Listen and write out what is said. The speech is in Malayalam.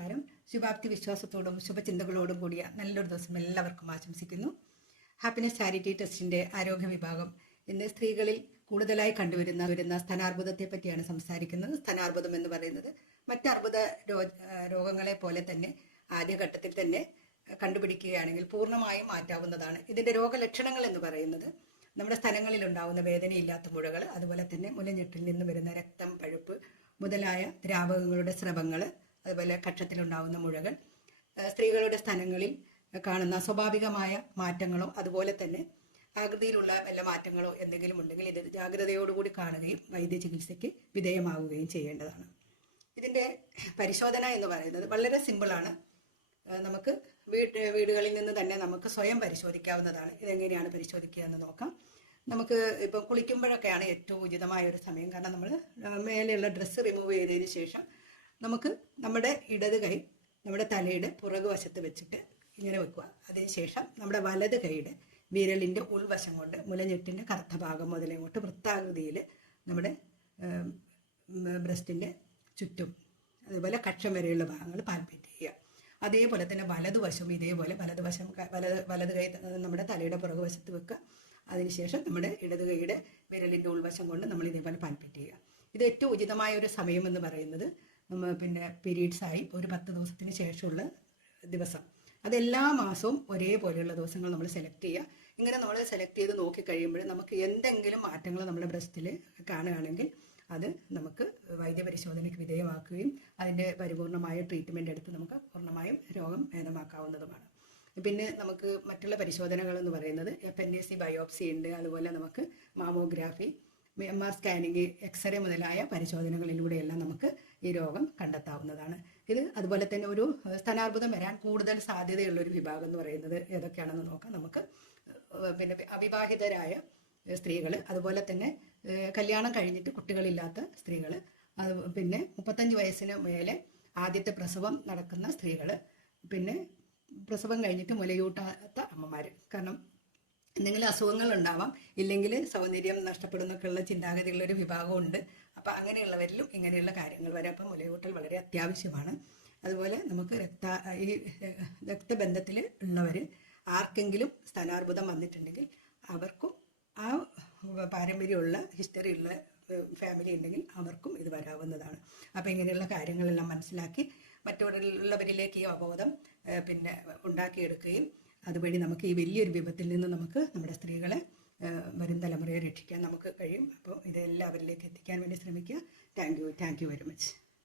നമസ്കാരം. ശുഭാപ്തി വിശ്വാസത്തോടും ശുഭചിന്തകളോടും കൂടിയ നല്ലൊരു ദിവസം എല്ലാവർക്കും ആശംസിക്കുന്നു. ഹാപ്പിനെസ് ചാരിറ്റി ട്രസ്റ്റിന്റെ ആരോഗ്യ വിഭാഗം ഇന്ന് സ്ത്രീകളിൽ കൂടുതലായി കണ്ടുവരുന്ന വരുന്ന സ്ഥാനാർബുദത്തെ പറ്റിയാണ് സംസാരിക്കുന്നത്. സ്ഥാനാർബുദം എന്ന് പറയുന്നത് മറ്റ് അർബുദ രോഗങ്ങളെ പോലെ തന്നെ ആദ്യഘട്ടത്തിൽ തന്നെ കണ്ടുപിടിക്കുകയാണെങ്കിൽ പൂർണമായും മാറ്റാവുന്നതാണ്. ഇതിന്റെ രോഗലക്ഷണങ്ങൾ എന്ന് പറയുന്നത് നമ്മുടെ സ്ഥലങ്ങളിൽ ഉണ്ടാകുന്ന വേദനയില്ലാത്ത മുഴകൾ അതുപോലെ തന്നെ മുലഞ്ഞെട്ടിൽ നിന്ന് വരുന്ന രക്തം പഴുപ്പ് മുതലായ ദ്രാവകങ്ങളുടെ സ്രവങ്ങൾ അതുപോലെ കക്ഷത്തിലുണ്ടാവുന്ന മുഴകൾ സ്ത്രീകളുടെ സ്ഥലങ്ങളിൽ കാണുന്ന സ്വാഭാവികമായ മാറ്റങ്ങളോ അതുപോലെ തന്നെ ആകൃതിയിലുള്ള വല്ല മാറ്റങ്ങളോ എന്തെങ്കിലും ഉണ്ടെങ്കിൽ ഇത് ജാഗ്രതയോടുകൂടി കാണുകയും വൈദ്യ ചികിത്സയ്ക്ക് വിധേയമാവുകയും ചെയ്യേണ്ടതാണ്. ഇതിന്റെ പരിശോധന എന്ന് പറയുന്നത് വളരെ സിമ്പിളാണ് നമുക്ക് വീട്ട് വീടുകളിൽ നിന്ന് തന്നെ നമുക്ക് സ്വയം പരിശോധിക്കാവുന്നതാണ്. ഇതെങ്ങനെയാണ് പരിശോധിക്കുക എന്ന് നോക്കാം. നമുക്ക് ഇപ്പം കുളിക്കുമ്പോഴൊക്കെയാണ് ഏറ്റവും ഉചിതമായ ഒരു സമയം. കാരണം നമ്മൾ മേലെയുള്ള ഡ്രസ്സ് റിമൂവ് ചെയ്തതിന് ശേഷം നമുക്ക് നമ്മുടെ ഇടത് കൈ നമ്മുടെ തലയുടെ പുറകു വശത്ത് വെച്ചിട്ട് ഇങ്ങനെ വെക്കുക. അതിനുശേഷം നമ്മുടെ വലത് കൈയുടെ വിരലിന്റെ ഉൾവശം കൊണ്ട് മുലഞ്ഞെട്ടിന്റെ കറുത്ത ഭാഗം മുതൽ ഇങ്ങോട്ട് വൃത്താകൃതിയിൽ നമ്മുടെ ബ്രസ്റ്റിന്റെ ചുറ്റും അതുപോലെ കക്ഷം വരെയുള്ള ഭാഗങ്ങൾ പാൽപ്പേറ്റ് ചെയ്യുക. അതേപോലെ തന്നെ വലതുവശം ഇതേപോലെ വലതുവശം വലത് വലത് കൈ നമ്മുടെ തലയുടെ പുറകു വശത്ത് വെക്കുക. അതിനുശേഷം നമ്മുടെ ഇടത് കൈയുടെ വിരലിന്റെ ഉൾവശം കൊണ്ട് നമ്മൾ ഇതേപോലെ പാൽപ്പേറ്റ് ചെയ്യുക. ഇത് ഏറ്റവും ഉചിതമായ ഒരു സമയം എന്ന് പറയുന്നത് പിന്നെ പീരീഡ്സ് ആയി ഒരു പത്ത് ദിവസത്തിന് ശേഷമുള്ള ദിവസം. അതെല്ലാ മാസവും ഒരേപോലെയുള്ള ദിവസങ്ങൾ നമ്മൾ സെലക്ട് ചെയ്യുക. ഇങ്ങനെ നമ്മൾ സെലക്ട് ചെയ്ത് നോക്കി കഴിയുമ്പോൾ നമുക്ക് എന്തെങ്കിലും മാറ്റങ്ങൾ നമ്മുടെ ബ്രസ്റ്റിൽ കാണുകയാണെങ്കിൽ അത് നമുക്ക് വൈദ്യപരിശോധനയ്ക്ക് വിധേയമാക്കുകയും അതിന്റെ പരിപൂർണമായ ട്രീറ്റ്മെന്റ് എടുത്ത് നമുക്ക് പൂർണമായും രോഗം ഭേദമാക്കാവുന്നതുമാണ്. പിന്നെ നമുക്ക് മറ്റുള്ള പരിശോധനകൾ എന്ന് പറയുന്നത് F N A C biopsy ഉണ്ട്. അതുപോലെ നമുക്ക് mammography M R scanning x-ray മുതലായ പരിശോധനകളിലൂടെയെല്ലാം നമുക്ക് ഈ രോഗം കണ്ടെത്താവുന്നതാണ്. ഇത് അതുപോലെ തന്നെ ഒരു സ്ഥാനാർബുദം വരാൻ കൂടുതൽ സാധ്യതയുള്ള ഒരു വിഭാഗം എന്ന് പറയുന്നത് ഏതൊക്കെയാണെന്ന് നോക്കാം നമുക്ക്. പിന്നെ അവിവാഹിതരായ സ്ത്രീകൾ അതുപോലെ തന്നെ കല്യാണം കഴിഞ്ഞിട്ട് കുട്ടികളില്ലാത്ത സ്ത്രീകൾ അത് പിന്നെ മുപ്പത്തഞ്ച് വയസ്സിന് മേലെ ആദ്യത്തെ പ്രസവം നടക്കുന്ന സ്ത്രീകൾ പിന്നെ പ്രസവം കഴിഞ്ഞിട്ട് മുലയൂട്ടാത്ത അമ്മമാർ കാരണം എന്തെങ്കിലും അസുഖങ്ങൾ ഉണ്ടാവാം ഇല്ലെങ്കിൽ സൗന്ദര്യം നഷ്ടപ്പെടുന്നൊക്കെയുള്ള ചിന്താഗതികളൊരു വിഭാഗമുണ്ട്. അപ്പം അങ്ങനെയുള്ളവരിലും ഇങ്ങനെയുള്ള കാര്യങ്ങൾ വരെ. അപ്പം മുലയൂട്ടൽ വളരെ അത്യാവശ്യമാണ്. അതുപോലെ നമുക്ക് രക്ത ഈ രക്തബന്ധത്തിൽ ഉള്ളവർ ആർക്കെങ്കിലും സ്ഥാനാർബുദം വന്നിട്ടുണ്ടെങ്കിൽ അവർക്കും ആ പാരമ്പര്യമുള്ള ഹിസ്റ്ററി ഉള്ള ഫാമിലി ഉണ്ടെങ്കിൽ അവർക്കും ഇത് വരാവുന്നതാണ്. അപ്പോൾ ഇങ്ങനെയുള്ള കാര്യങ്ങളെല്ലാം മനസ്സിലാക്കി മറ്റുള്ളവരിലേക്ക് ഈ അവബോധം പിന്നെ ഉണ്ടാക്കിയെടുക്കുകയും അതുവഴി നമുക്ക് ഈ വലിയൊരു വിപത്തിൽ നിന്ന് നമുക്ക് നമ്മുടെ സ്ത്രീകളെ വരും തലമുറയെ രക്ഷിക്കാൻ നമുക്ക് കഴിയും. അപ്പോൾ ഇത് എല്ലാവരിലേക്ക് എത്തിക്കാൻ വേണ്ടി ശ്രമിക്കുക. Thank you thank you very much